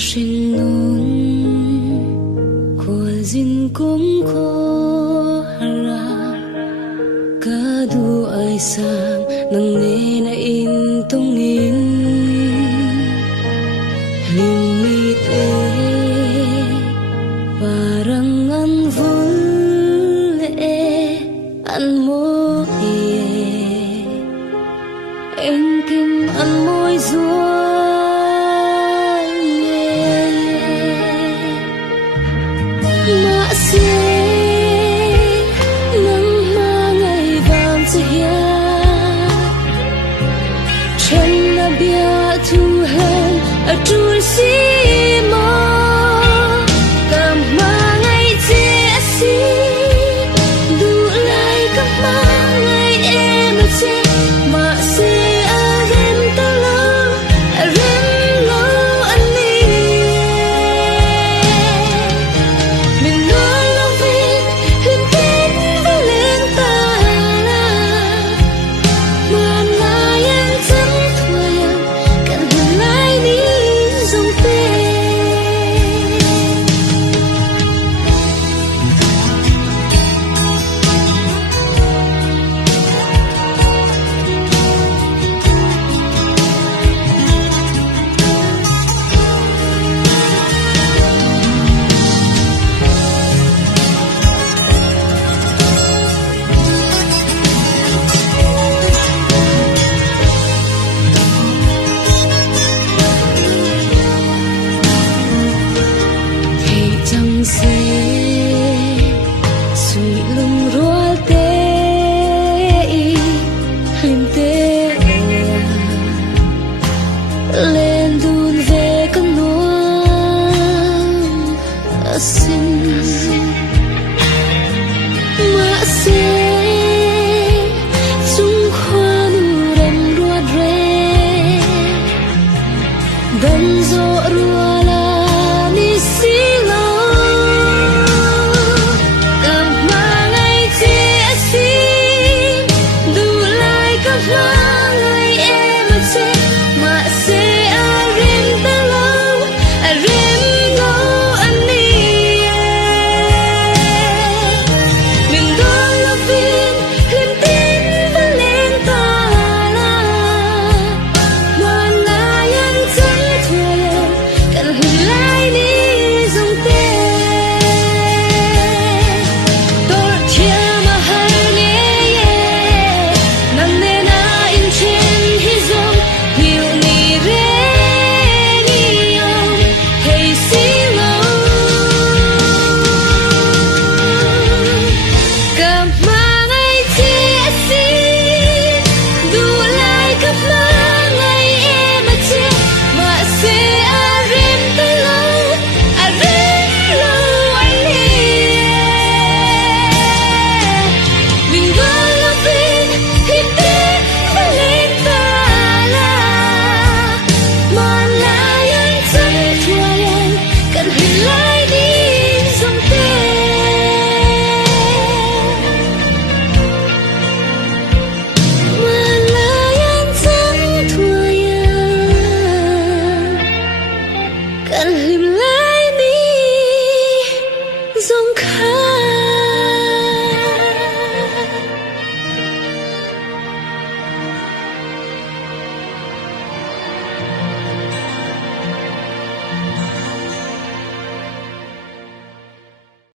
sinh nun của dinh cũng có ra cả du ai sang nang ne na in tung in limit parang an vul an mo em kim an môi ruột trôi xí mơ cảm mà ngày chia xí đủ lại cảm mà ngày em chia mà sẽ em ta lâu anh đi mình nói lo về hình tin với lên ta mà lại em chẳng thôi cần hình lại đi lên đun về con nuông xin mà sẽ chung hoa nụ đầm ruột rê đầm rộ ruột